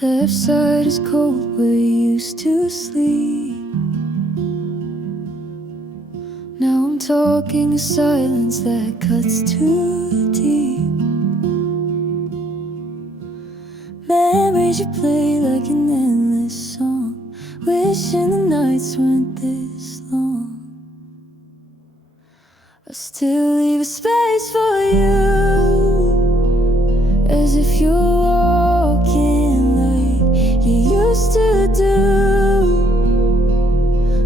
Left side is cold where you used to sleep. Now I'm talking a silence that cuts too deep. Memories you play like an endless song, wishing the nights weren't this long. I still leave a space for you, as if you're walking like you used to do.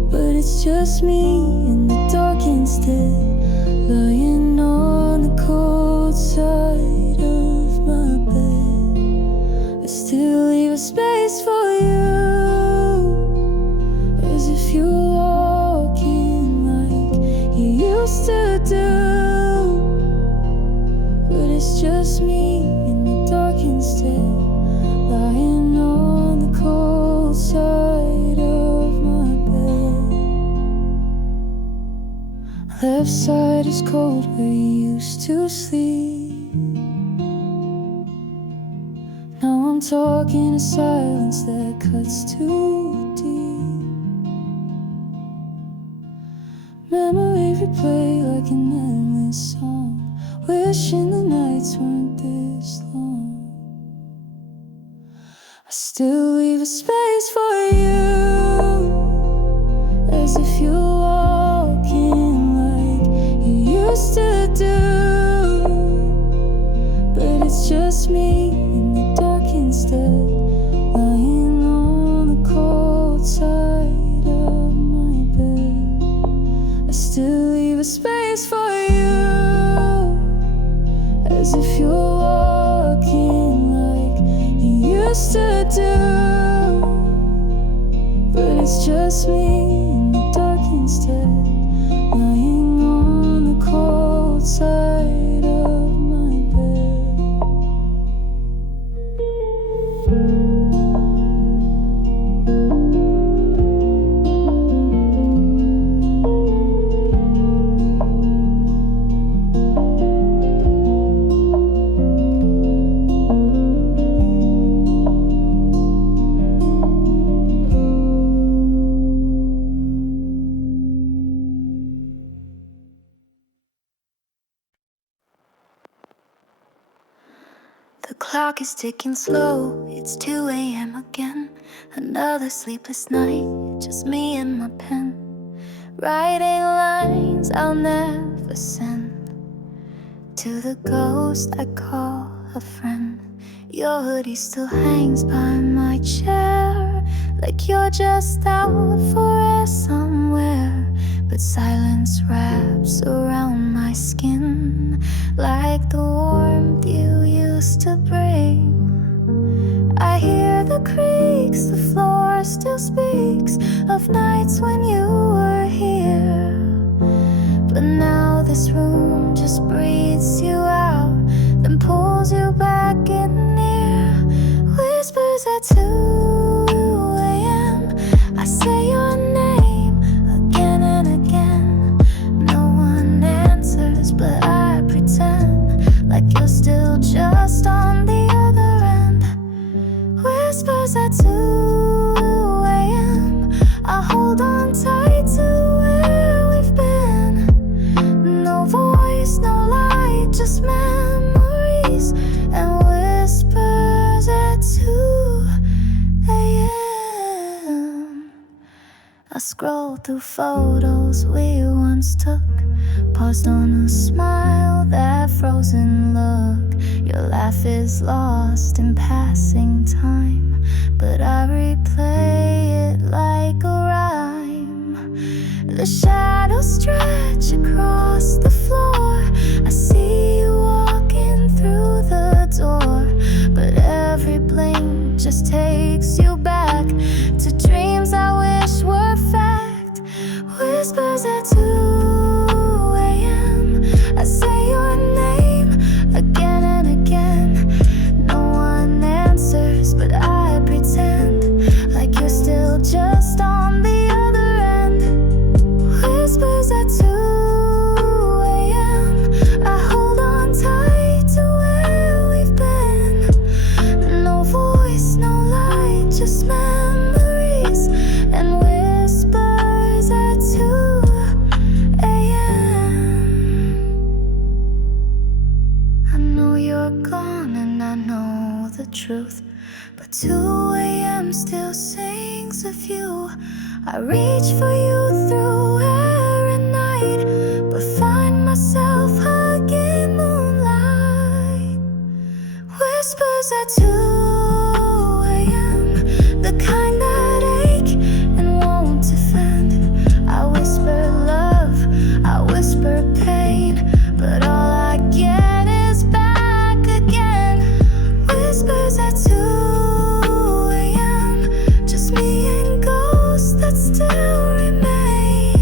But it's just me in the dark instead, lying on the cold side of my bed. I still leave a space for you, as if you're walking like you used to do. But it's just me in the dark instead, lying on the cold side of my bed. Left side is cold where you used to sleep. Now I'm talking a silence that cuts too deep. Memory replay like an endless song, wishing the nights weren't this long. I still leave a space for you, as if you're walking like you used to do. But it's just me in the dark instead, lying on the cold side of my bed. I still leave a space for you, as if you're walking like you used to do. But it's just me in the dark instead, lying on the cold side of my bed. The clock is ticking slow, it's 2 a.m. again. Another sleepless night, just me and my pen, writing lines I'll never send to the ghost I call a friend. Your hoodie still hangs by my chair, like you're just out for air somewhere. But silence wraps around my skin, like the warmth you used to bring. I hear the creaks, the floor still speaks of nights when you were here. But now this room just breathes you out, then pulls you back in near. Whispers at 2 a.m. I say your name again and again. No one answers, but I pretend like you're still just on the other end. Whispers at 2 a.m. I hold on tight to where we've been. No voice, no light, just memories and whispers at 2 a.m. I scroll through photos we once took, paused on a smile, that frozen look. Your laugh is lost in passing time, but I replay it like a rhyme. The shadows stretch across the floor, I see you walking through the door. But every blink just takes you back to dreams I wish were fact. Whispers at 2 a.m. I say your name again and again. No one answers, but I pretend like you're still just on the other end. Whispers at 2 a.m. I hold on tight to where we've been. No voice, no light. 2 a.m. still sings of you. I reach for you through air and night, but find myself hugging moonlight. Whispers at 2 a.m., the kind that ache and won't offend. I whisper love, I whisper pain, but all I get is back again. Whispers at 2 a.m., just me and ghosts that still remain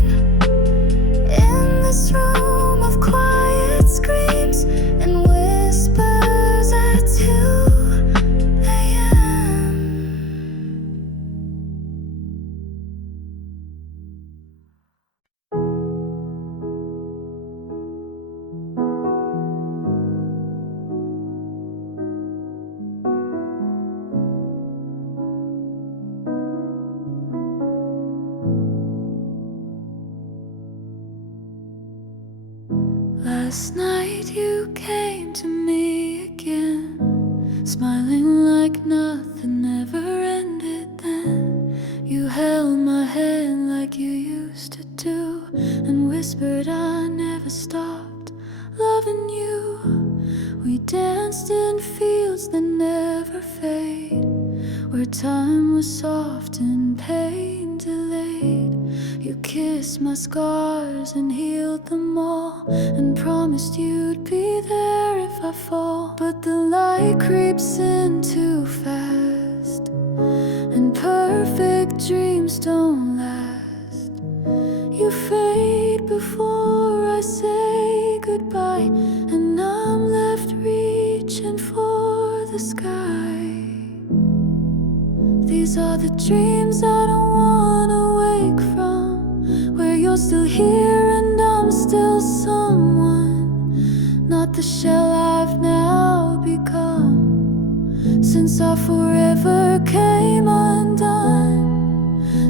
in this room of quiet screams and whispers at 2 a.m. Last night you came to me again, smiling like nothing ever ended then. You held my hand like you used to do, and whispered I never stopped loving you. We danced in fields that never fade, where time was soft and pain delayed. You kissed my scars and healed them all, and promised you'd be there if I fall. But the light creeps in too fast, and perfect dreams don't last. You fade before I say goodbye, and I'm left reaching for the sky. These are the dreams I don't wanna wake from, where you're still here and I'm still someone, not the shell I've now become since I forever came undone.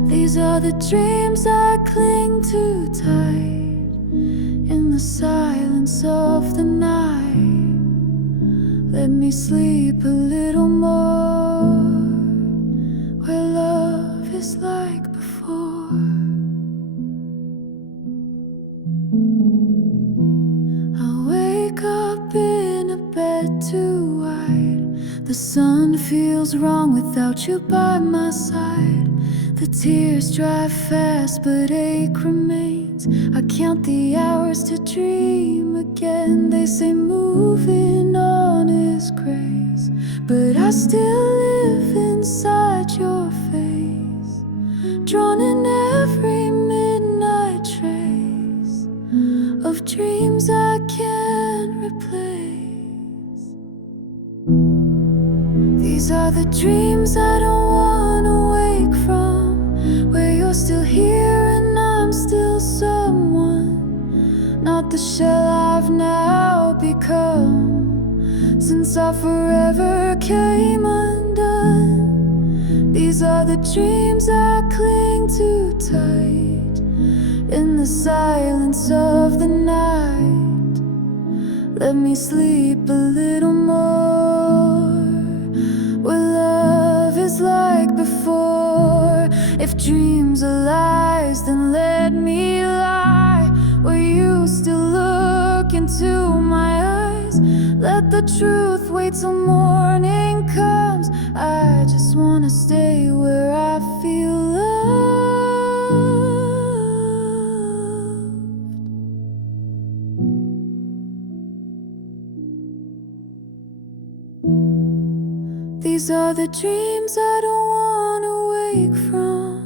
These are the dreams I cling to tight in the silence of the night. Let me sleep a little more, where love is like before. I wake up in a bed too wide. The sun feels wrong without you by my side. The tears dry fast but ache remains. I count the hours to dream again. They say moving on is grace, but I still live inside your face, drawn in every midnight trace of dreams I can't replace. These are the dreams I don't wanna wake from, where you're still here and I'm still someone, not the shell I've now become since I forever came undone. These are the dreams I cling to tight in the silence of the night. Let me sleep a little more, where love is like before. If dreams are lies, then let me lie, where you still look into my eyes. Let the truth wait till morning comes. I just wanna stay where I feel loved. These are the dreams I don't wanna wake from,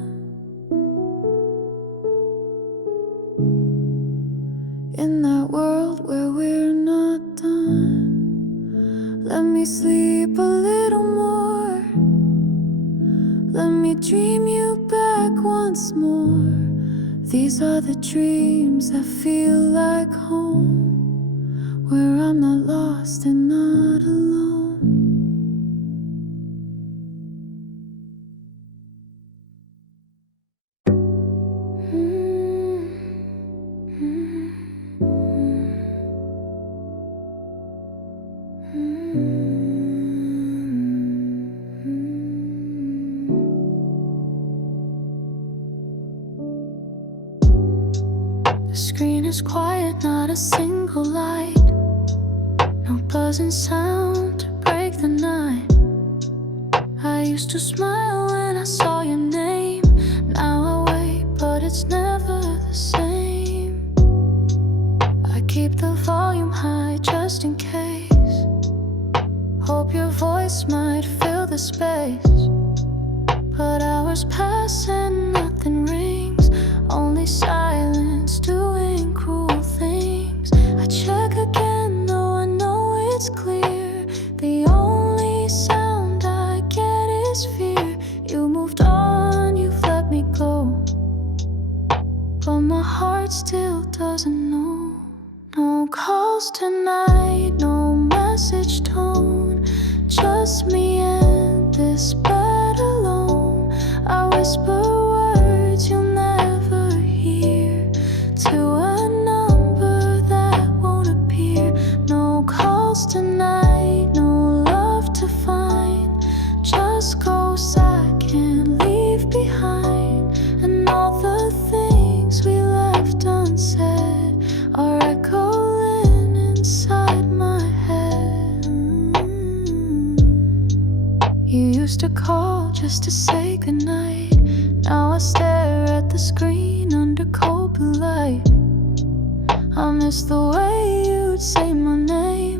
in that world where we're not done. Let me sleep a little more, let me dream you back once more. These are the dreams that feel like home, where I'm not lost and not alone. The screen is quiet, not a single light. No buzzing sound to break the night. I used to smile when I saw your name. Now I wait, but it's never the same. I keep the volume high just in case. Hope your voice might fill the space. But hours pass and nothing rings. Only silence doing cruel things. I check again though I know it's clear. The only sound I get is fear. You moved on, you've let me go, but my heart still doesn't know. No calls tonight, no message tone. Just me and this bed alone. I whisper words you'll never hear, to a number that won't appear. No calls tonight, no love to find. Just ghosts I can't leave behind. And all the things we left unsaid are echoing inside my head. You used to call just to say goodnight. Now I stare at the screen under cold blue light. I miss the way you'd say my name,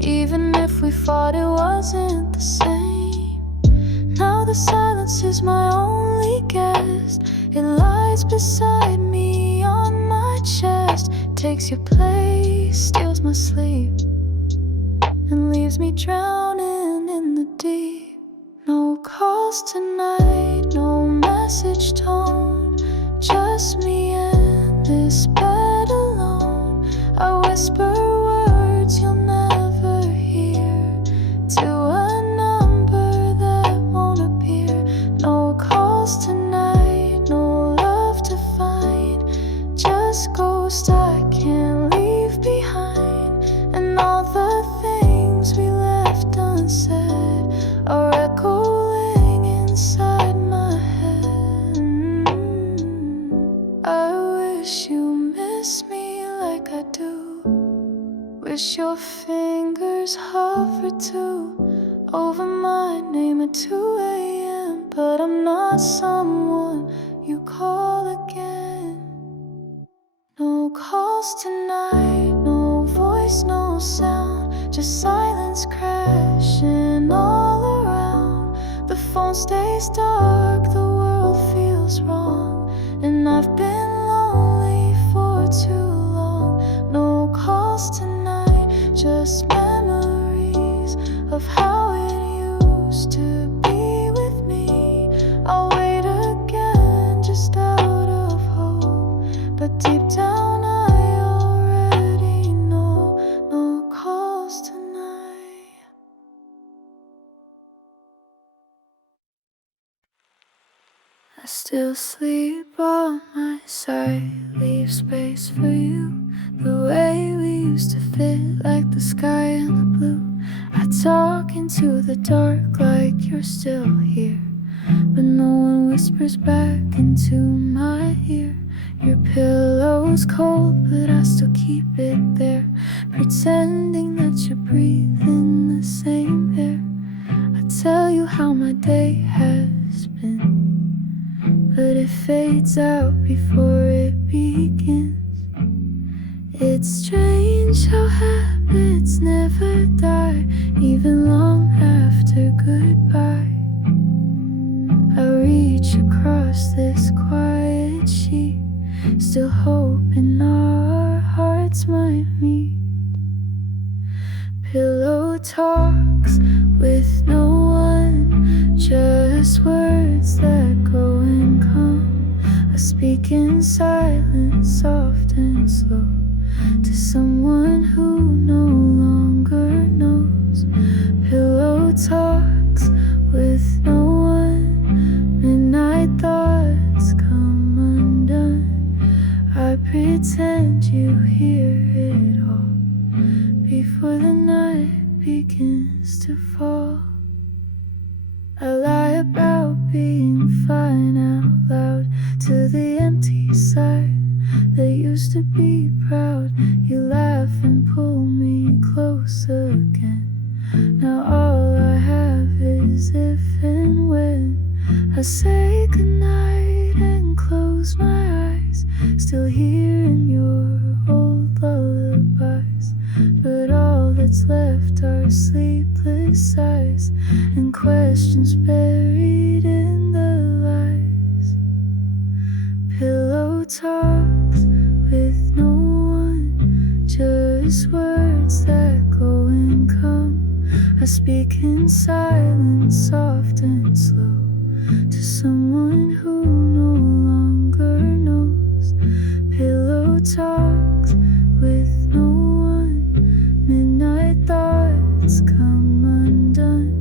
even if we fought it wasn't the same. Now the silence is my only guest. It lies beside me on my chest. Takes your place, steals my sleep, and leaves me drowning in the deep. No calls tonight, no message tone. Just me and this bed alone. I whisper words you'll never hear, to a number that won't appear. No calls tonight, no love to find. Just ghosts I can't leave behind. And all the things we left unsaid are echoing inside my head. I wish you miss me like I do. Wish your fingers hovered too over my name at 2 a.m. But I'm not someone you call again. No calls tonight, no voice, no sound. Just silence crashing all around. The phone stays dark, the world feels wrong, and I've been lonely for too long. No calls tonight, just memories of how it used to be with me. I'll wait again just out of hope, but deep down I already know. No calls tonight. I still sleep on my side, leave space for you. The way we used to fit, like the sky and the blue. I talk into the dark like you're still here, but no one whispers back into my ear. Your pillow's cold, but I still keep it there, pretending that you're breathing the same air. I tell you how my day has been, but it fades out before it begins. It's strange how habits never die, even long after goodbye. I reach across this quiet sheet, still hoping our hearts might meet. Pillow talks with no one, just words that go and come. I speak in silence, soft and slow, to someone who no longer knows. Pillow talks with no one, midnight thoughts come undone. I pretend you hear it all before the night begins to fall. I lie about being fine out loud to the empty side that used to be I say goodnight and close my eyes, still hearing your old lullabies. But all that's left are sleepless sighs and questions buried in the lies. Pillow talks with no one, just words that go and come. I speak in silence, soft and slow, to someone who no longer knows. Pillow talks with no one, midnight thoughts come undone.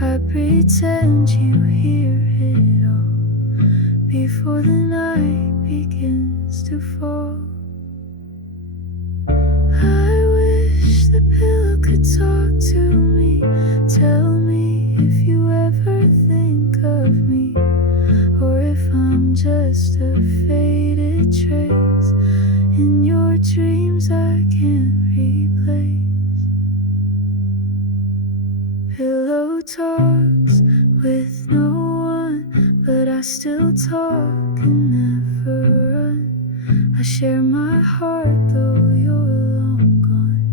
I pretend you hear it all before the night begins to fall. I wish the pillow could talk to me, tell me if you ever think of me, or if I'm just a faded trace in your dreams I can't replace. Pillow talks with no one, but I still talk and never run. I share my heart though you're long gone,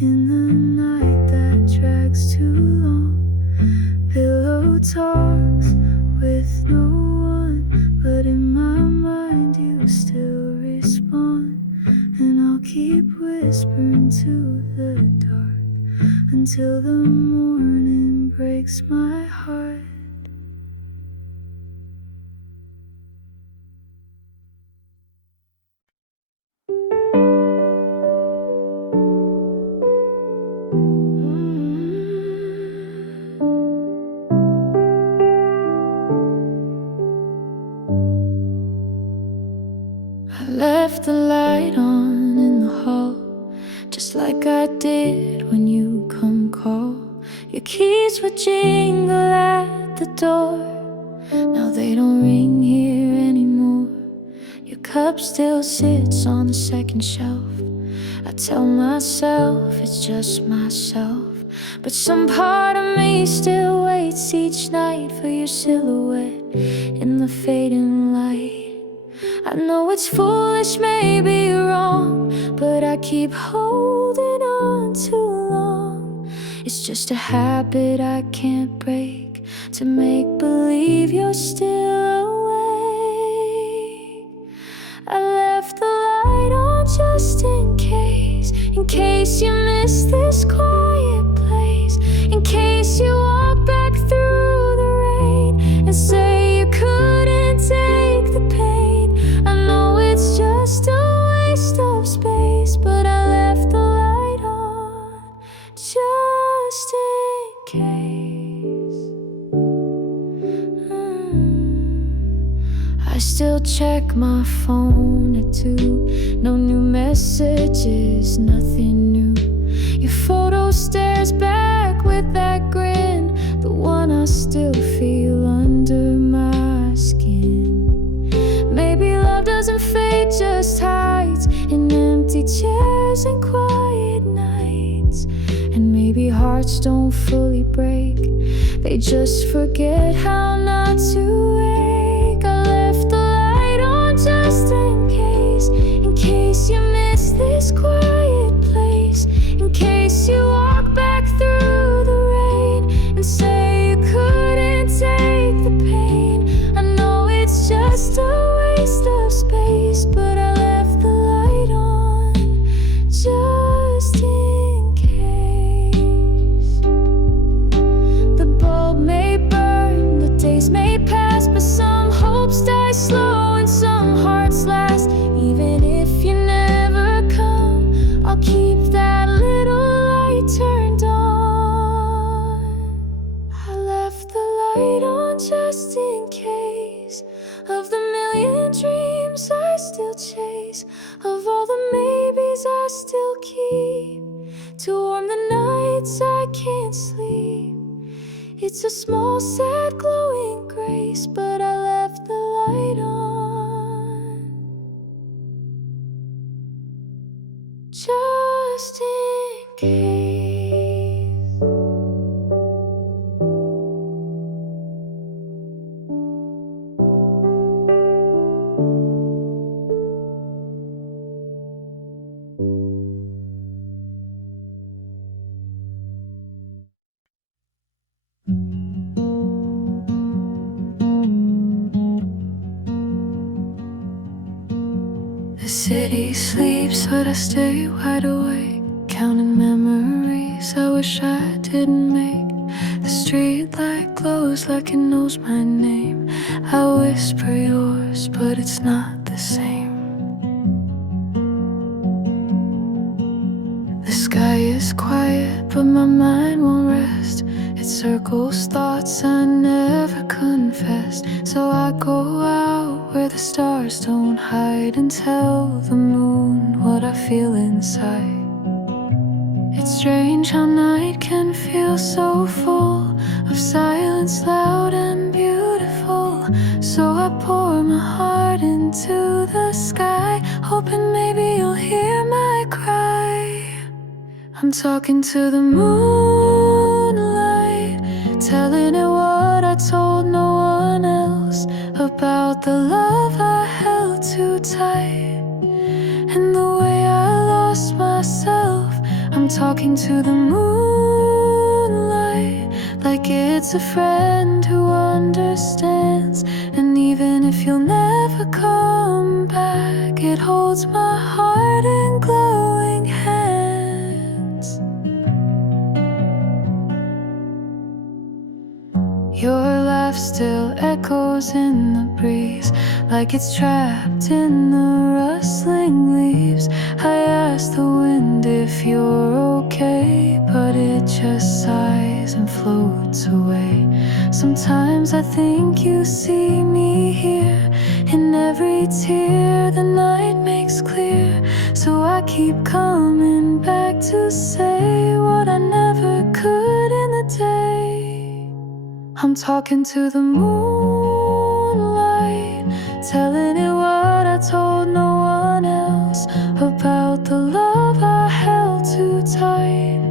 in the night that drags too long. Pillow talks with no one, but in my mind you still respond. And I'll keep whispering to the dark until the morning breaks my heart. I left the light on in the hall, just like I did when you come call. Your keys would jingle at the door, now they don't ring here anymore. Your cup still sits on the second shelf. I tell myself it's just myself, but some part of me still waits each night for your silhouette in the fading light. I know it's foolish, maybe wrong, but I keep holding on too long. It's just a habit I can't break, to make believe you're still awake. I left the light on just in case you miss this quiet place, in case you walk back through the rain and say you couldn't take the pain. I know it's just a waste of space, but I left the light on just in case. I still check my phone at 2. No new messages, nothing new. Your photo stares back with that grin, the one I still feel under my skin. Maybe love doesn't fade, just hides in empty chairs and quiet nights. And maybe hearts don't fully break, they just forget how not to ache. I left the light on just in case you miss this quiet place, in case you walk back through the rain and say you couldn't take the pain. I know it's just a waste of space, but I left the light on just in case. The bulb may burn, the days may pass, but some hopes die slow and some hearts last. Even if you never come, I'll keep that little light turned on. I left the light on just in case of the million dreams I still chase, of all the maybes I still keep, to warm the nights I can't sleep. It's a small, sad, glowing grace, but I left the light on just in case. city sleeps, but I stay wide awake, counting memories I wish I didn't make. The street light glows like it knows my name. I whisper yours, but it's not the same. The sky is quiet, but my mind won't rest. It circles thoughts I never confessed. So I go out where the stars don't hide and tell the moon what I feel inside. It's strange how night can feel so full of silence, loud and beautiful. So I pour my heart into the sky, hoping maybe you'll hear my cry. I'm talking to the moonlight, telling it what I told no one else, about the love I held too tight and the way I lost myself. I'm talking to the moonlight like it's a friend who understands. And even if you'll never come back, it holds my heart in glowing hands. Your laugh still echoes in the breeze, like it's trapped in the rustling leaves. I ask the wind if you're okay, but it just sighs and floats away. Sometimes I think you see me here, in every tear the night makes clear. So I keep coming back to say what I never could in the day. I'm talking to the moonlight, telling it what I told no one else, about the love I held too tight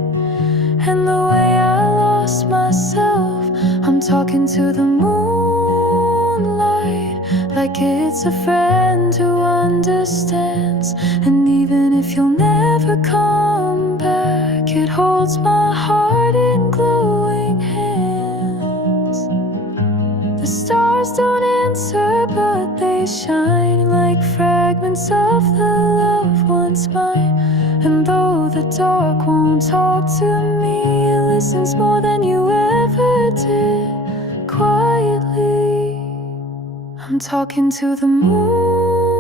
and the way I lost myself. I'm talking to the moonlight like it's a friend who understands. And even if you'll never come back, it holds my heart in glowing hands. The stars don't answer, but they shine like fragments of the love once mine. And though the dark won't talk to me, it listens more than you ever did, quietly. I'm talking to the moonlight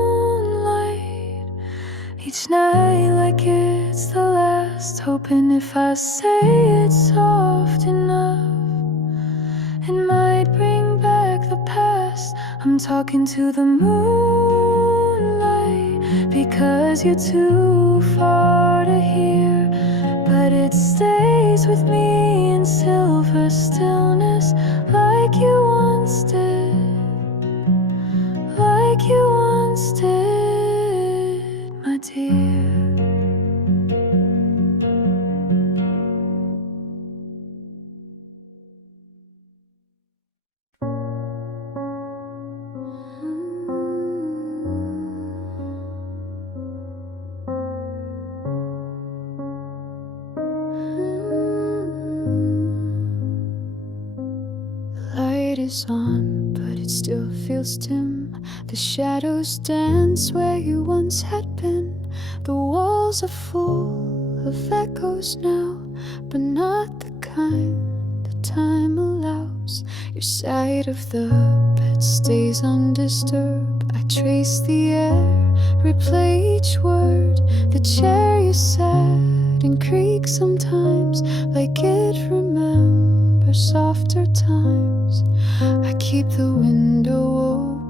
each night like it's the last, hoping if I say it soft enough, it might bring back the past. I'm talking to the moonlight because you're too far to hear, but it stays with me in silver stillness, like you once did, like you once did, my dear. Light is on, but it still feels dim. The shadows dance where you once had been. The walls are full of echoes now, but not the kind that time allows. Your side of the bed stays undisturbed. I trace the air, replay each word. The chair you sat in creaks sometimes, like it remembers softer times. I keep the window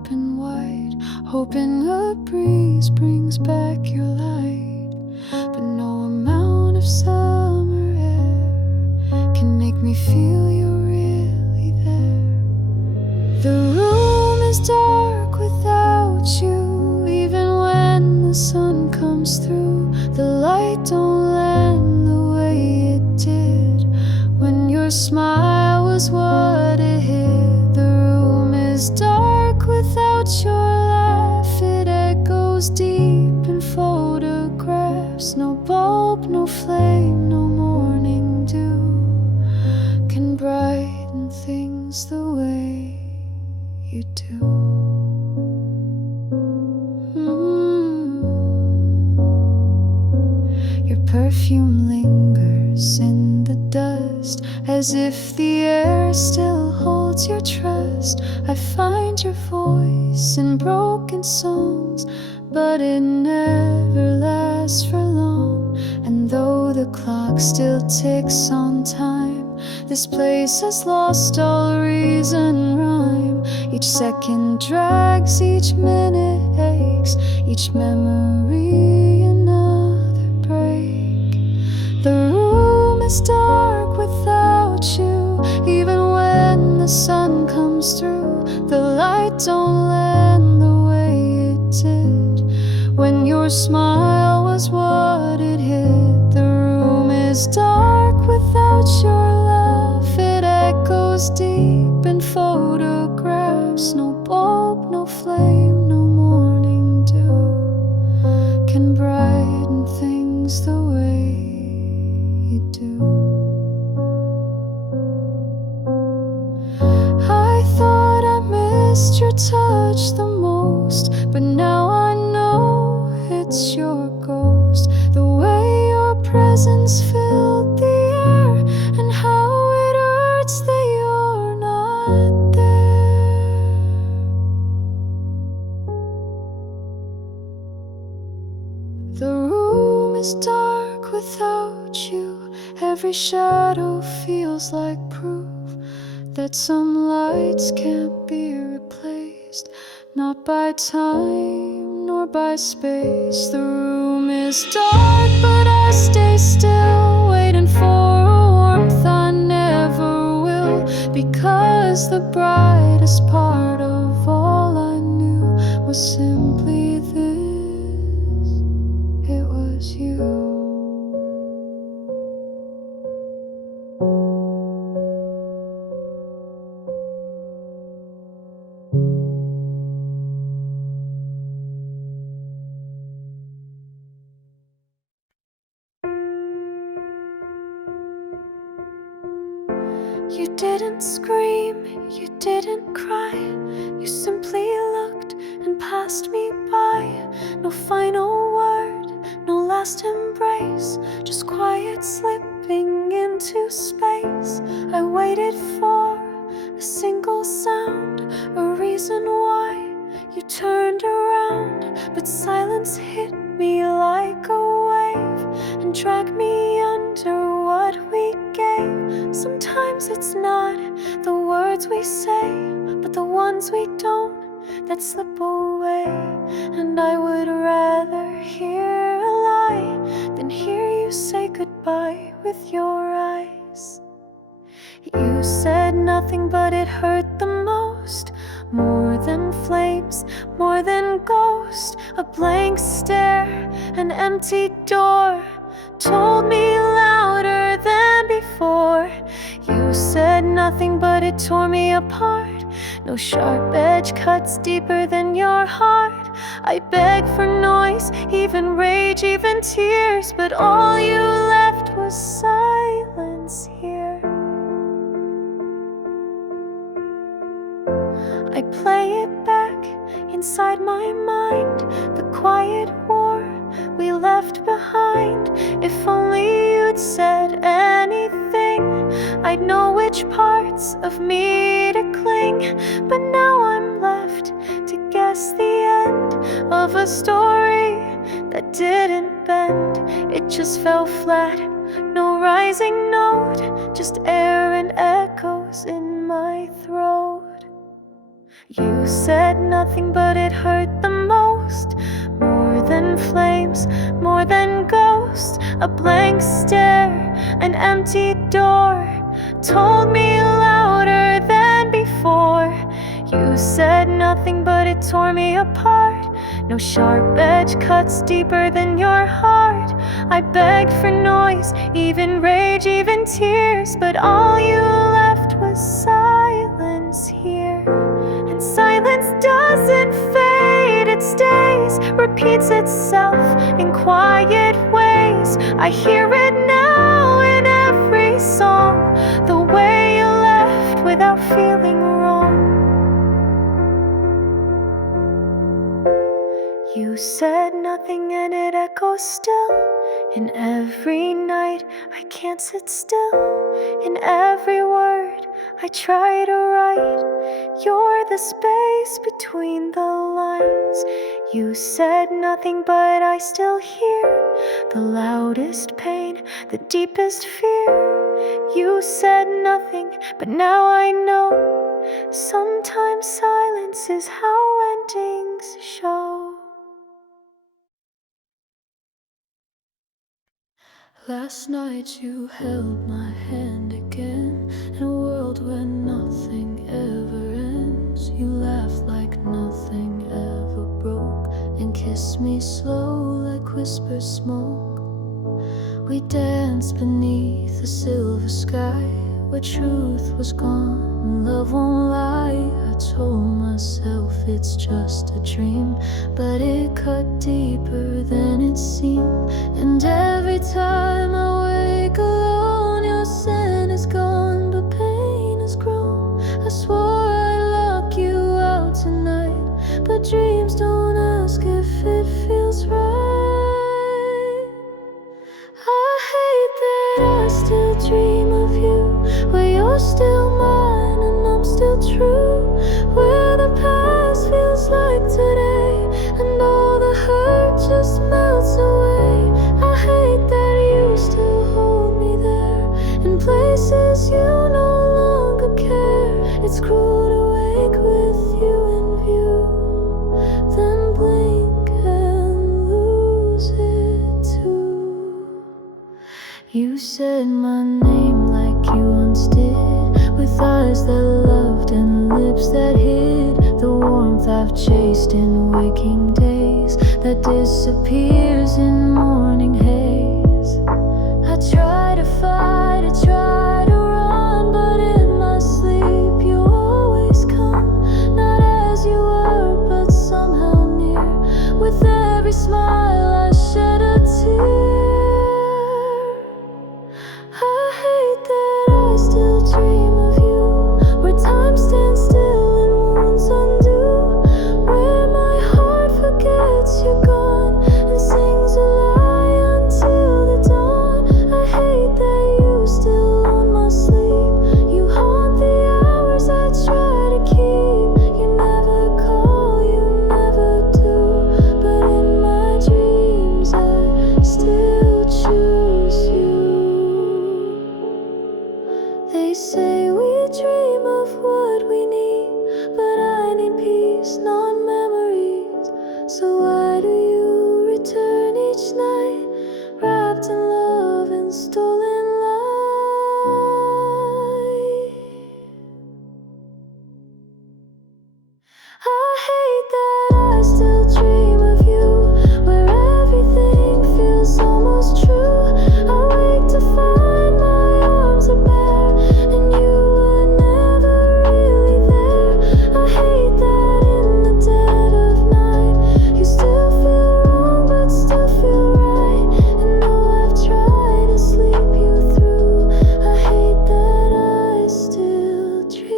open wide, hoping a breeze brings back your light. But no amount of summer air can make me feel you're really there. The room is dark without you, even when the sun comes through. The light don't land the way it did when your smile was what it hid. The room is dark without your laugh. It echoes deep in photographs. No bulb, no flame, no morning dew can brighten things the way you do. perfume lingers in the dust, as if the air still holds your trust. I find your voice in broken songs, but it never lasts for long. And though the clock still ticks on time, this place has lost all reason and rhyme. Each second drags, each minute aches, each memory another break. The room is dark without you, even when the sun comes through. The light don't land the way it did when your smile was what it hid. The room is dark without your laugh. It echoes deep in photographs. No bulb, no flame, no morning dew can brighten things the way you do. I thought I missed your touch the most, but now I know it's your ghost. The way your presence filled the air, and how it hurts that you're not there. The room is dark without you. Every shadow feels like proof that some lights can't be replaced, not by time nor by space. The room is dark, but I stay still, waiting for a warmth I never will, because the brightest part of all I knew was simply this: it was you. You didn't scream, you didn't cry, you simply looked and passed me by. No final word, no last embrace, just quiet slipping into space. I waited for a single sound, a reason why you turned around, but silence hit me like a wave and dragged me under what we gave. Sometimes it's not the words we say, but the ones we don't that slip away. And I would rather hear a lie than hear you say goodbye with your eyes. You said nothing, but it hurt the most. More than flames, more than ghost. A blank stare, an empty door told me louder than before. You said nothing, but it tore me apart. No sharp edge cuts deeper than your heart. I begged for noise, even rage, even tears, but all you left was silence here. I play it back inside my mind, the quiet war we left behind. If only you'd said anything, I'd know which parts of me to cling. But now I'm left to guess the end of a story that didn't bend. It just fell flat, no rising note, just air and echoes in my throat. You said nothing, but it hurt the most. More than flames, more than ghost. A blank stare, an empty door told me louder than before. You said nothing, but it tore me apart. No sharp edge cuts deeper than your heart. I begged for noise, even rage, even tears, but all you left was silence here. And silence doesn't fade, it stays, repeats itself in quiet ways. I hear it now in every song, the way you left without feeling wrong. You said nothing and it echoes still. In every night I can't sit still. In every word I try to write, you're the space between the lines. You said nothing but I still hear the loudest pain, the deepest fear. You said nothing, but now I know sometimes silence is how endings show. Last night you held my hand again, in a world where nothing ever ends. You laughed like nothing ever broke, and kissed me slow like whispered smoke. We danced beneath a silver sky, where truth was gone and love won't lie. I told myself it's just a dream, but it cut deeper than it seemed. And every time I wake alone, your scent is gone, but pain has grown. I swore I'd lock you out tonight, but dreams don't ask if it feels right. I hate that I still dream of you, where you're still mine and I'm still true, where the past feels like today and all the hurt just melts away. I hate that you still hold me there in places you no longer care. It's cruel to wake with you in view, then blink and lose it too. You said my name like you once did, with eyes that loved and lips that hid the warmth I've chased in waking days, that disappears in morning haze. I try to fight, I try to run, but in my sleep you always come, not as you were, but somehow near. With every smile I shed a tear. I hate that I still dream of you, where time stands still and wounds undo, where my heart forgets you're gone and sings a lie until the dawn. I hate that you still own my sleep. You haunt the hours I try to keep. You never call, you never do, but in my dreams I still choose you. They say we dream of what we need, but I need peace, not memories. So why do you return each night, wrapped in love and stolen light? I hate that I still dream of you, where everything feels almost true. I wake to find my arms are bare, and you were never really there. I hate that in the dead of night, you still feel wrong but still feel right. And though I've tried to sleep you through, I hate that I still dream of you.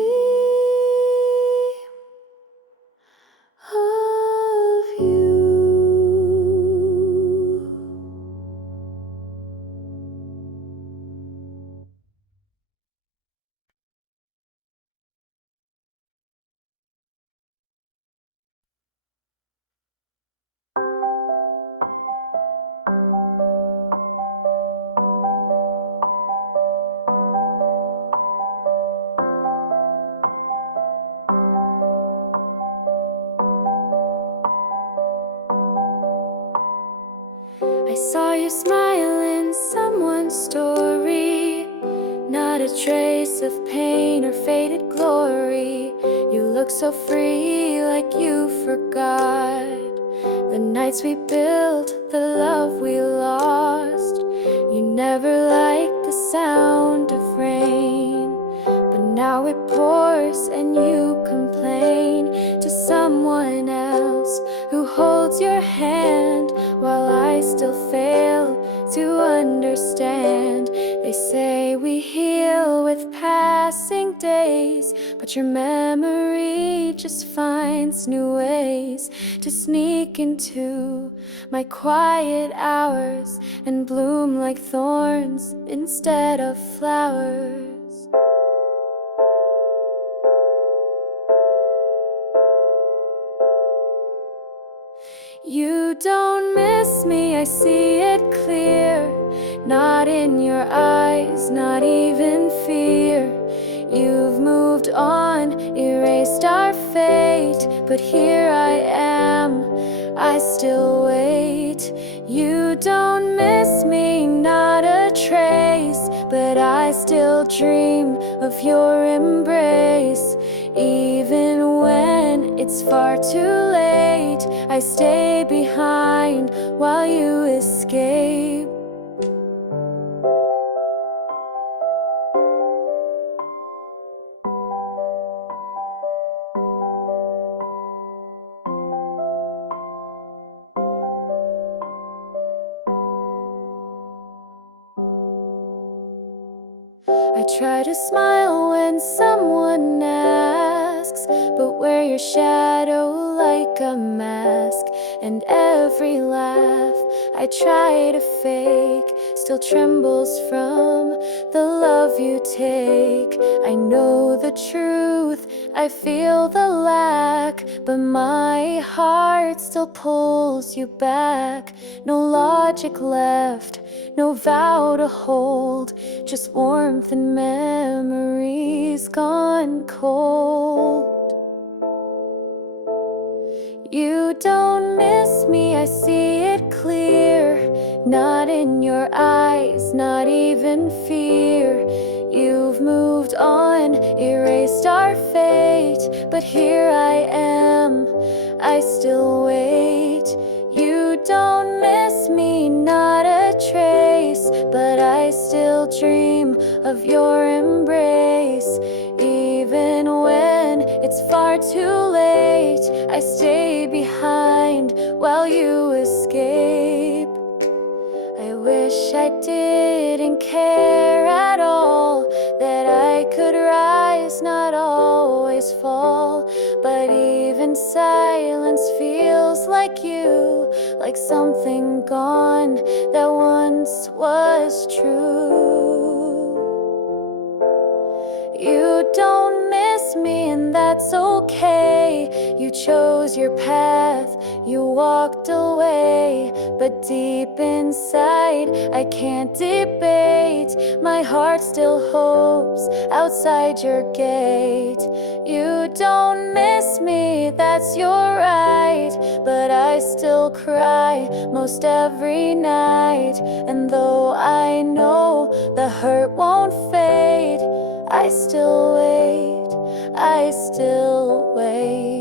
I saw you smile in someone's story, not a trace of pain or faded glory. You look so free, like you forgot the nights we built, the love we lost. You never liked the sound of rain, but now it pours and you complain to someone else who holds your hand, while I still fail to understand. They say we heal with past passing days, but your memory just finds new ways to sneak into my quiet hours and bloom like thorns instead of flowers. You don't miss me, I see it clear. Not in your eyes, not even fear. You've moved on, erased our fate, but here I am, I still wait. You don't miss me, not a trace, but I still dream of your embrace. Even when it's far too late, I stay behind while you escape. I try to smile when someone asks, but wear your shadow like a mask. And every laugh I try to fake still trembles from the love you take. I know the truth, I feel the lack, but my heart still pulls you back. No logic left, no vow to hold, just warmth and memories gone cold. You don't miss me, I see it clear. Not in your eyes, not even fear. You've moved on, erased our fate, but here I am, I still wait. You don't miss me, not a trace, but I still dream of your embrace. Even when it's far too late, I stay behind while you escape. I wish I didn't care at all, that I could rise, not always fall. But even silence feels like you, like something gone that once was true. You don't miss me, and that's okay. You chose your path, you walked away, but deep inside I can't debate. My heart still hopes outside your gate. You don't miss me, that's your right, but I still cry most every night. And though I know the hurt won't fade, I still wait, I still wait.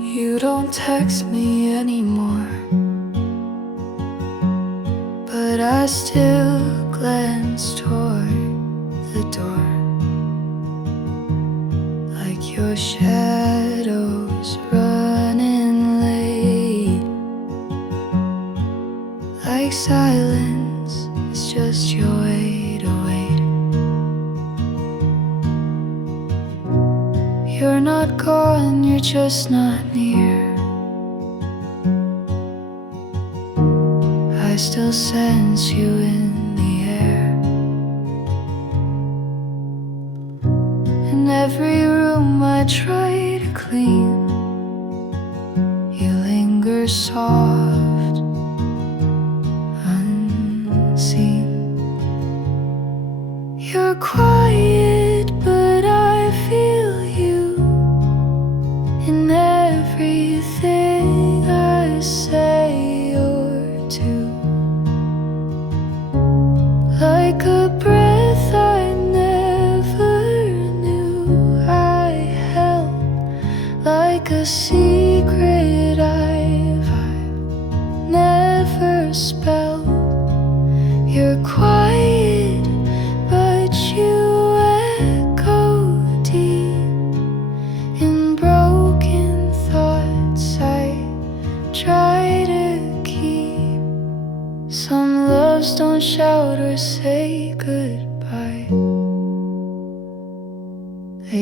You don't text me anymore, but I still glance toward the door, like your shadows running late, like silence is just your way to wait. You're not gone, you're just not near. I still sense you in the air. In every room I try to clean, you linger soft, unseen. You're quiet, but I feel you in everything I say or do. Like a breath I never knew I held, like a secret I've never spelled. You're quiet, but you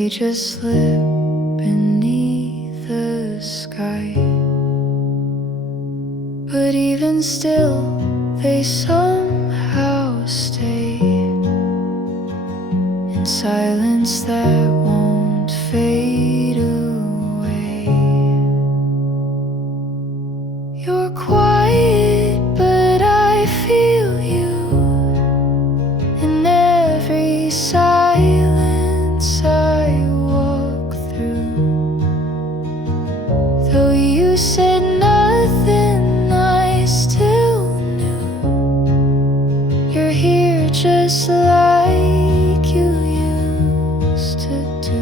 they just slip beneath the sky. But even still, they somehow stay in silence that won't fade away. You're quiet, but I feel you in every silence I walk through. Though you said nothing, I still knew you're here just like you used to do.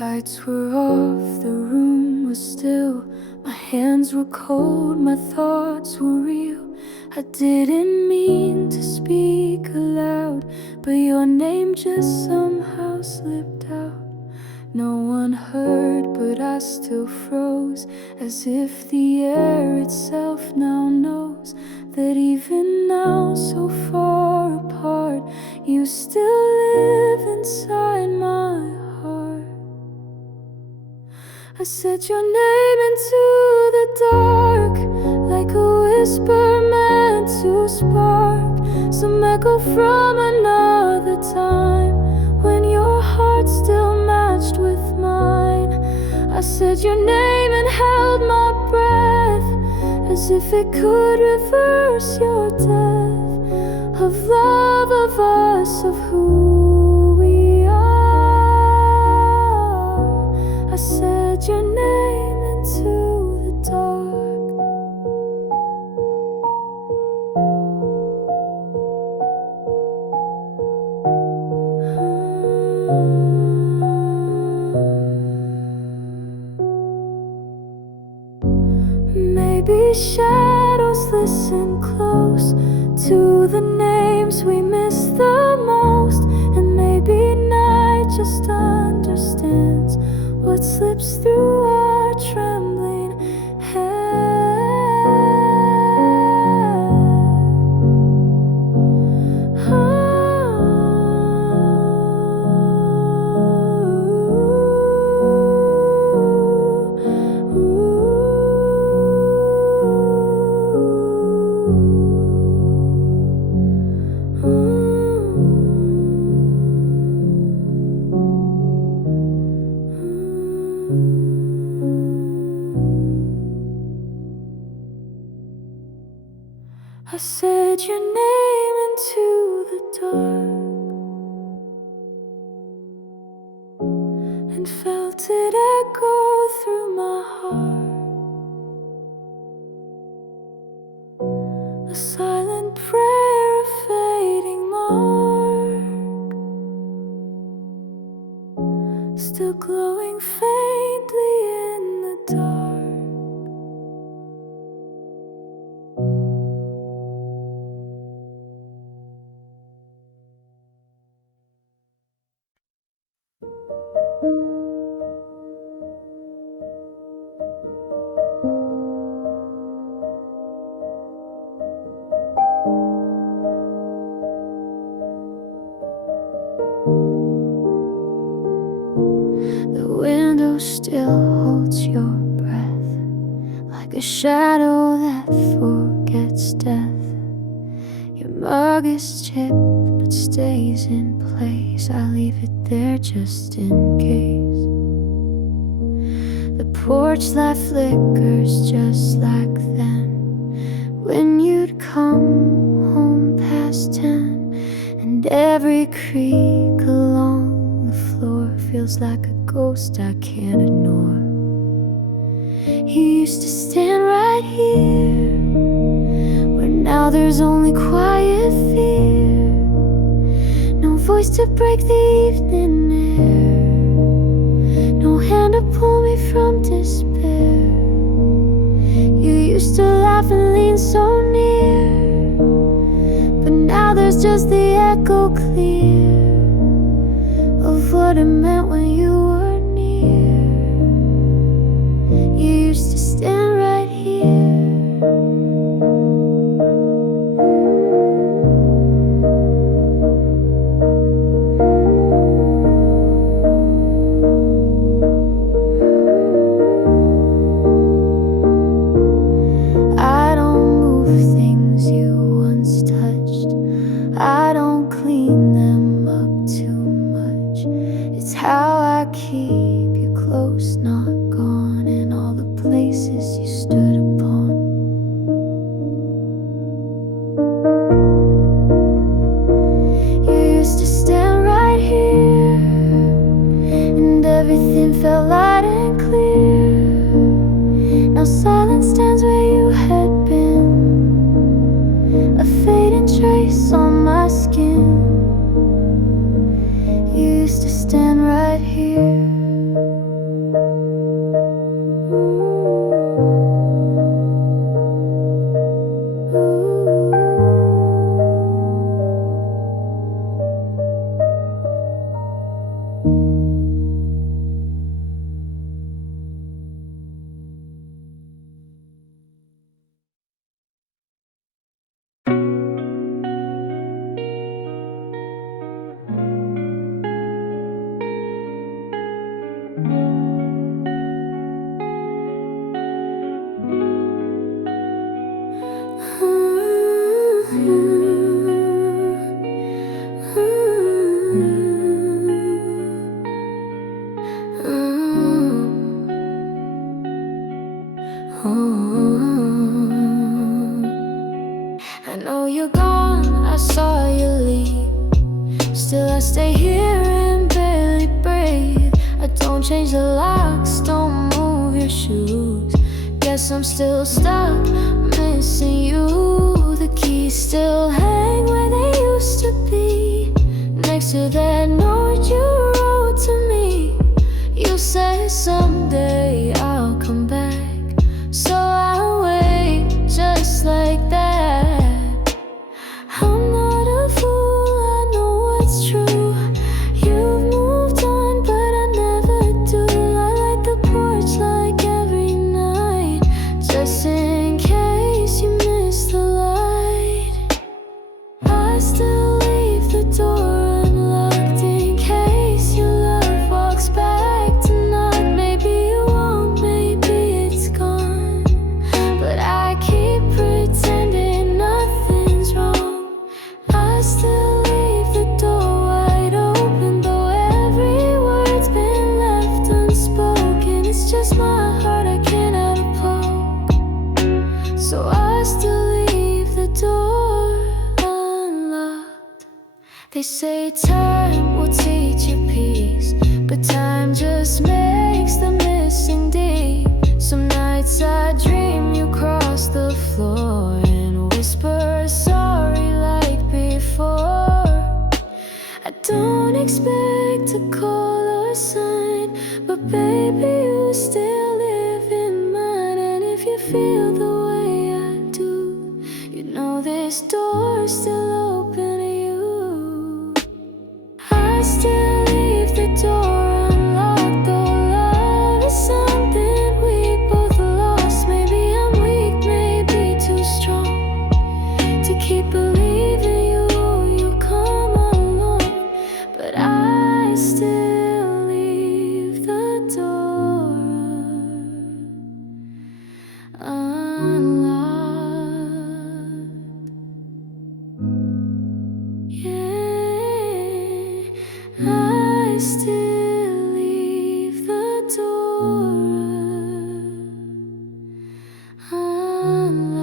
Lights were off, the room was still. My hands were cold, my thoughts were real. I didn't mean to speak aloud, but your name just somehow slipped out. No one heard, but I still froze, as if the air itself now knows that even now, so far apart, you still live inside my heart. I said your name into the dark, like a whisper meant to spark some echo from another time, when your heart still matched with mine. I said your name and held my breath, as if it could reverse your death, of love, of us, of who we are. I said your name into the dark. Maybe shadows listen close to the names we miss the most, and maybe night just understands what slips through our trembling I said your name into the dark, and felt it echo through my heart, a silent prayer, a fading mark, still glowing faintly in the dark. The window still holds your breath, like a shadow that forgets death. Your mug is chipped but stays in place. I leave it there just in case. The porch light flickers just like then, when you'd come home past 10, and every creak along the floor feels like a ghost I can't ignore. You used to stand right here, where now there's only quiet fear. No voice to break the evening air, no hand to pull me from despair. You used to laugh and lean so near, but now there's just the echo clear of what it meant when you were near. You used to stand right here. I don't move things you once touched. I don't clean them up too much. It's how I keep you close, not gone, in all the places you stood upon. You used to stand right here, and everything felt light and clear. Now silence stands where you had been, a fading trace on my skin. You used to stand right here. I know you're gone, I saw you leave. Still I stay here and barely breathe. I don't change the locks, don't move your shoes. Guess I'm still stuck, missing you. The keys still hang where they used to be, next to that note you wrote to me. You said someday I'll come back, so I'll wait just like that. I'm not a fool, I know what's true. You've moved on, but I never do. I light the porch like every night, just in case you miss the light. I still leave the door unlocked in case your love walks back to knock. Maybe you won't, maybe it's gone, but I keep pretending nothing's wrong. I still leave the door wide open, though every word's been left unspoken. It's just my heart, I can't add a poke, so I still leave the door unlocked. They say time will teach you peace, but time just makes the missing deep. Some nights I dream you cross the floor and whisper sorry like before. I don't expect a call or sign, but baby you still live in mine. And if you feel the way I do, you know this door's still open to you. I still leave the door unlocked, though love is something we both lost. Maybe I'm weak, maybe too strong to keep believing you'll come along, but I still leave the door unlocked. Yeah, I still leave the door unlocked.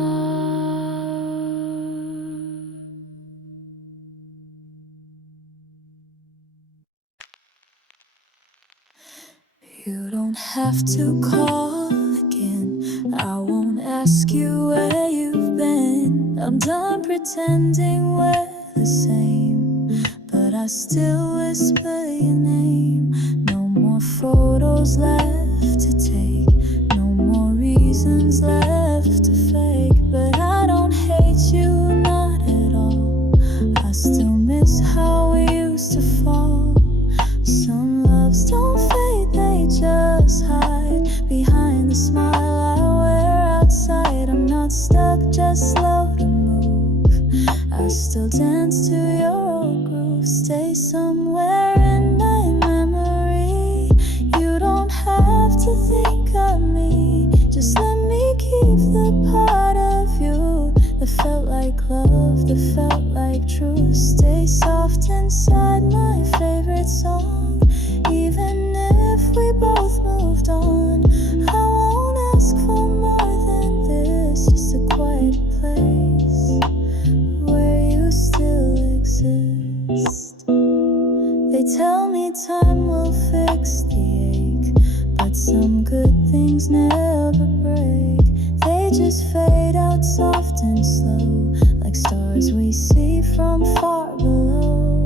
You don't have to call again, I won't ask you where you've been. I'm done pretending we're the same, but I still whisper your name. No more more photos left to take, no more reasons left to fake. But I don't hate you, not at all. I still miss how we used to fall. Some loves don't fade, they just hide behind the smile I wear outside. I'm not stuck, just slow to move. I still dance to your old groove. Stay somewhere in my memory. You don't have to think of me. Just let me keep the part of you that felt like love, that felt like truth. Stay soft inside my favorite song. Even if we both moved on, I won't ask for more than this. Just a quiet place where you still exist. They tell me time will fix the ache, but some good things never break. They just fade out soft and slow, like stars we see from far below.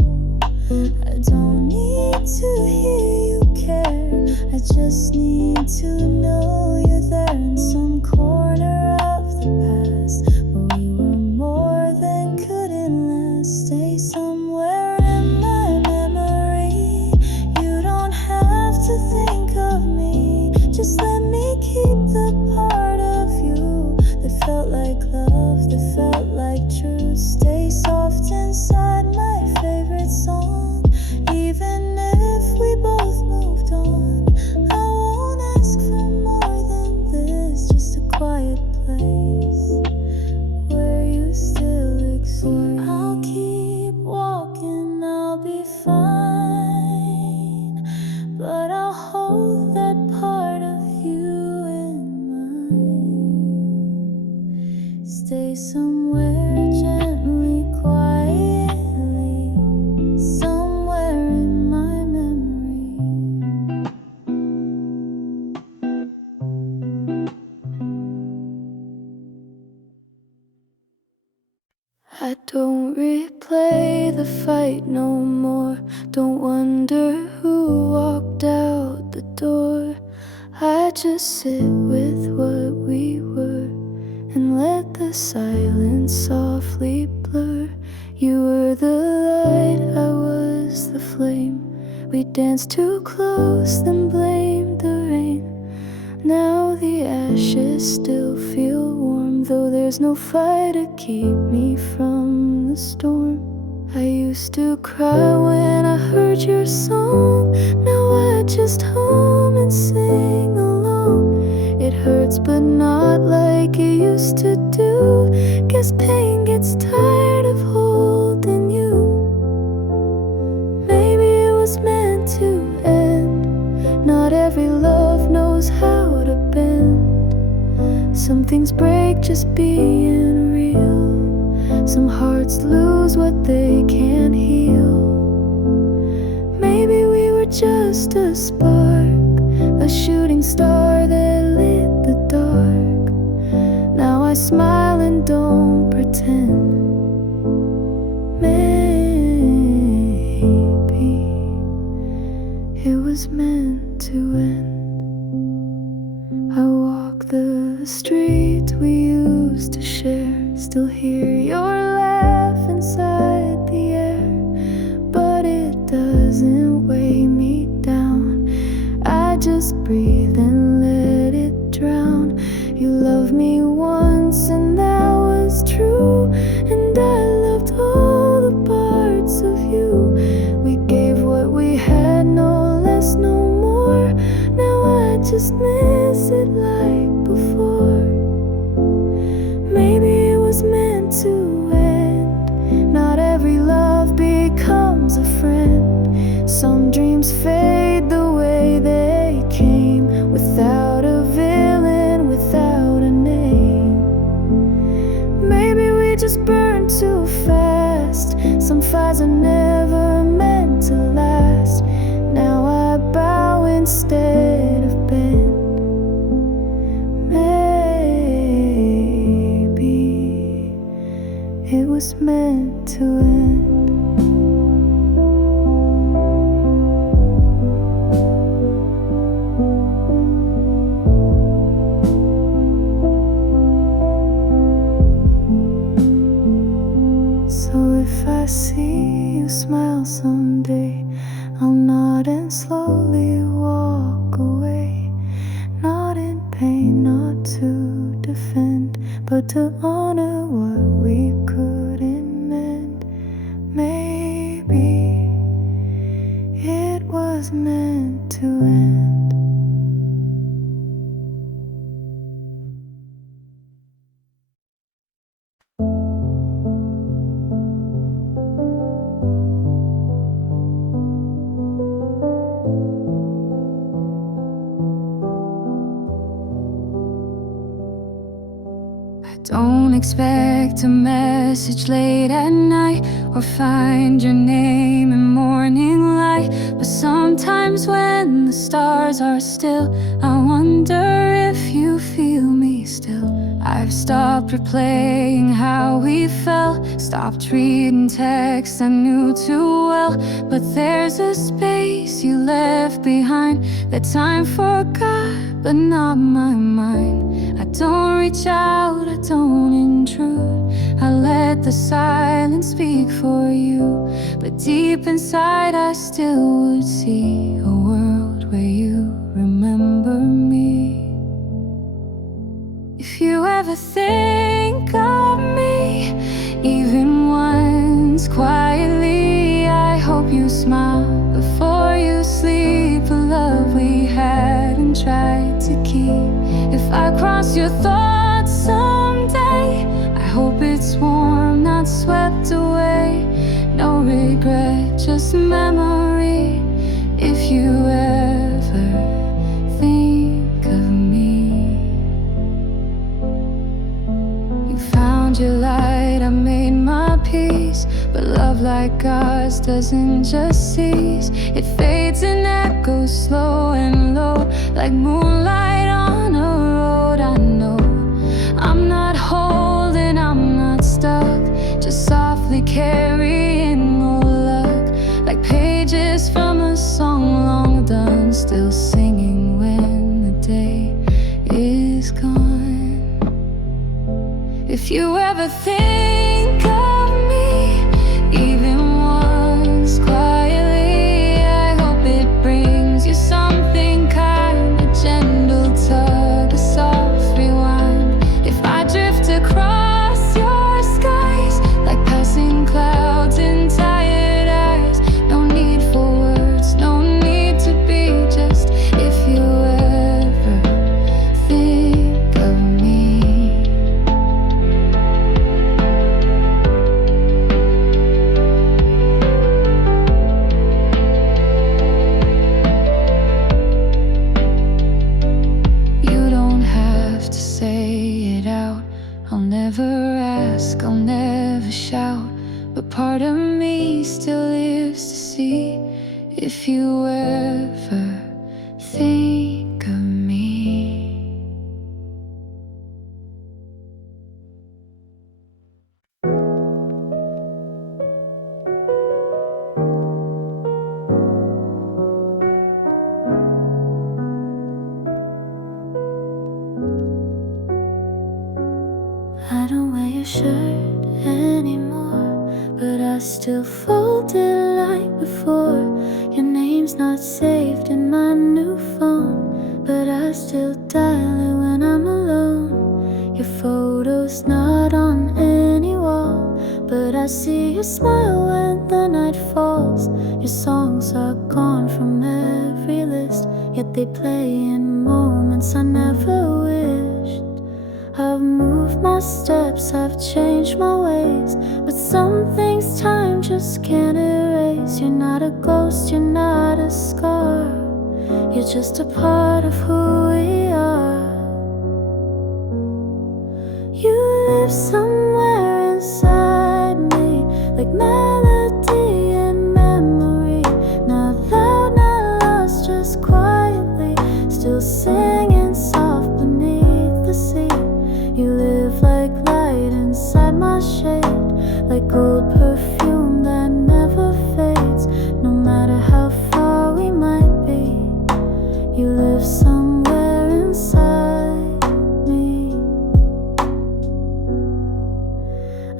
I don't need to hear you care, I just need to know you're there in some corner of the past where we were more than couldn't last. Stay somewhere in my memory. You don't have to think of me. Just let me keep the part of you that felt like love, that felt like truth. Stay soft inside my favorite song. Even if we both moved on, I won't ask for more than this. Just a quiet place where you still exist. I'll keep walking, I'll be fine, but I'll hold that part of you in mind. Stay somewhere gently, quietly, somewhere in my memory. I don't replay the fight no more. Don't wonder who walked out the door. I just sit with what we were and let the silence softly blur. You were the light, I was the flame. We danced too close, then blamed the rain. Now the ashes still feel warm, though there's no fire to keep me from the storm. I used to cry when I heard your song. Now I just hum and sing along. It hurts but not like it used to do. Guess pain gets tired of holding you. Maybe it was meant to end. Not every love knows how to bend. Some things break just being real. Some hearts lose what they can't heal. Maybe we were just a spark, a shooting star that lit the dark. Now I smile and don't pretend. Maybe it was meant to end. I walk the streets we used to share, still hear your laugh inside the air, but it doesn't weigh me down. I just breathe and let it drown. You loved me once and that was true, and I loved all the parts of you. We gave what we had, no less, no more. Now I just miss it like before. Maybe it was meant to end. Not every love becomes a friend. Some dreams fade the way they came, without a villain, without a name. Maybe we just burn too fast. Some fires are never meant to last. Now I bow instead of bend. Maybe it was meant to end. I see you smile someday, I'll nod and slowly walk away. Not in pain, not to defend, but to honor what we couldn't mend. Maybe it was meant to end. Don't expect a message late at night or find your name in morning light. But sometimes when the stars are still, I wonder if you feel me still. I've stopped replaying how we felt, stopped reading texts I knew too well. But there's a space you left behind that time forgot, but not my mind. I don't reach out, I don't intrude, I let the silence speak for you. But deep inside I still would see a world where you remember me. If you ever think of me, even once quietly, I hope you smile before you sleep. A love we had and tried to keep. If I cross your thoughts someday, I hope it's warm, not swept away. No regret, just memory. If you ever think of me, you found your light, I made my peace. But love like ours doesn't just cease, it fades and echoes slow and low, like moonlight on a road. I know I'm not holding, I'm not stuck, just softly carrying no luck, like pages from a song long done, still singing when the day is gone. If you ever think of me, even once quietly, I hope it brings you something kind, a gentle tug, a soft rewind. If I drift across your skies, like passing clouds in tired eyes, no need for words, no need to be, just if you ever think of me. You don't have to say it out, I'll never ask, I'll never shout, but part of me still lives to see if you ever think of me. I don't wear your shirt anymore, but I still fold it like before. Your name's not saved in my new phone, but I still dial it when I'm alone. Your photo's not on any wall, but I see your smile when the night falls. Your songs are gone from every list, yet they play in moments I never wished. I've moved my steps, I've changed my ways, but some things time just can't erase. You're not a ghost, you're not a scar, you're just a part of who we are. You live somewhere inside me, like melody and memory. Not loud, not lost, just quietly, still singing soft beneath the sea. You live like light inside my shade, like gold perfume that never fades. No matter how far we might be, you live somewhere inside me.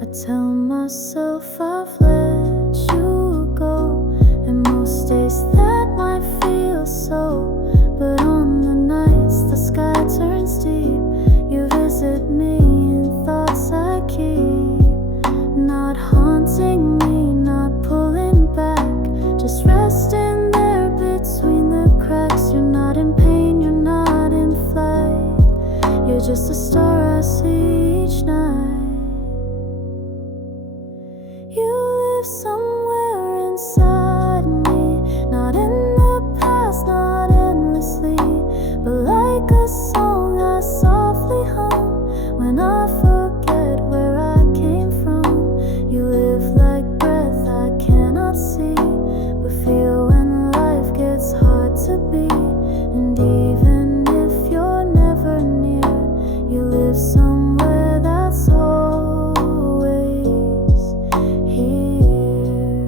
I tell myself I've let let you go. And most days that might feel so, but on the nights the sky turns deep, you visit me in thoughts I keep. Not haunting me, not pulling back, just resting there between the cracks. You're not in pain, you're not in flight, you're just a star I see each night. You live somewhere inside me, not in the past, not endlessly, but like a song I softly hum when I forget where I came from. You live like breath I cannot see, but feel when life gets hard to be. And even if you're never near, you live somewhere that's always here.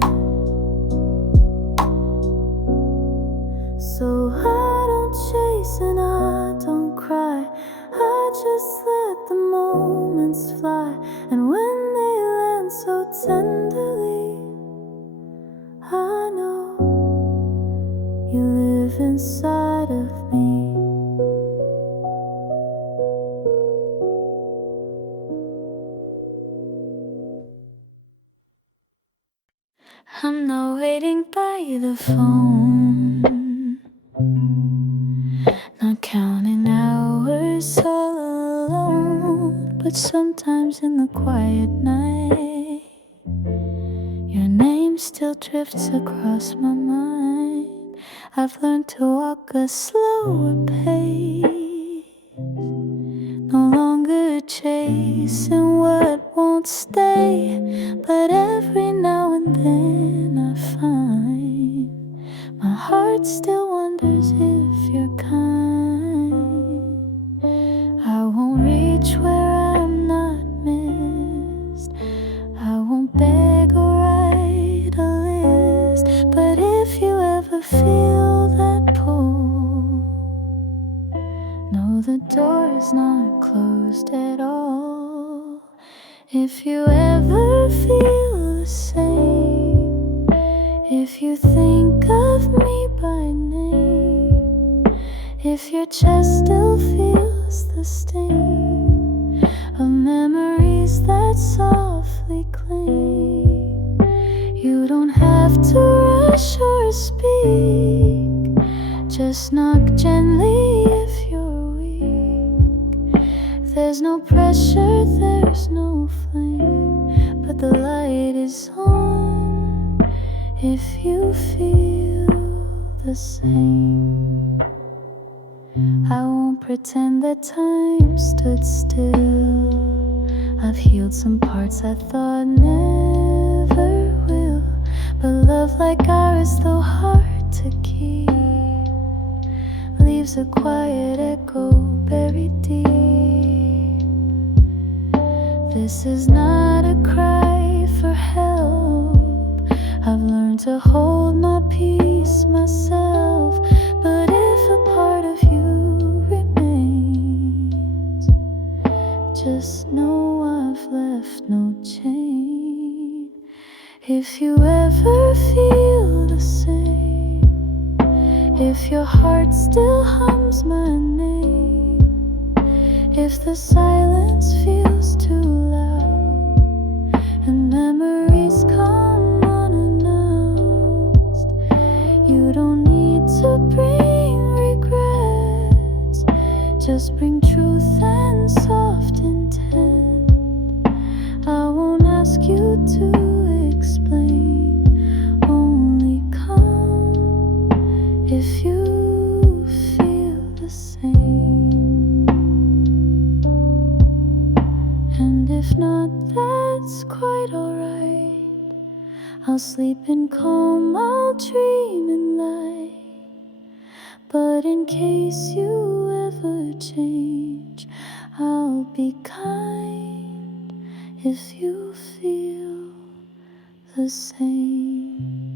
So I don't chase and I don't cry, I just let the moments fly. And when they land so tenderly, I know you live inside of me. I'm not waiting by the phone, not counting hours all alone, but sometimes in the quiet night, your name still drifts across my mind. I've learned to walk a slower pace, no longer chasing what won't stay. But every now and then I find my heart still wonders if you're kind. I won't reach where I'm not missed, I won't beg or write a list. But if you ever feel that pull, no, the door is not closed at all. If you ever feel the same, if you think of me by name, if your chest still feels the sting of memories that softly cling, you don't have to rush or speak, just knock gently if you're weak. There's no pressure, there's no flame, but the light is on if you feel the same. I won't pretend that time stood still. I've healed some parts I thought never will, but love like ours, though hard to keep, leaves a quiet echo buried deep. This is not a cry for help, I've learned to hold my peace myself. But if a part of you remains, just know I've left no chain. If you ever feel the same, if your heart still hums my name, if the silence feels too loud and memories come unannounced, you don't need to bring regrets, just bring truth and soft intent. I won't ask you to explain, only come if you feel the same. And if not, that's quite alright. I'll sleep in calm, I'll dream in light. But in case you ever change, I'll be kind if you feel the same.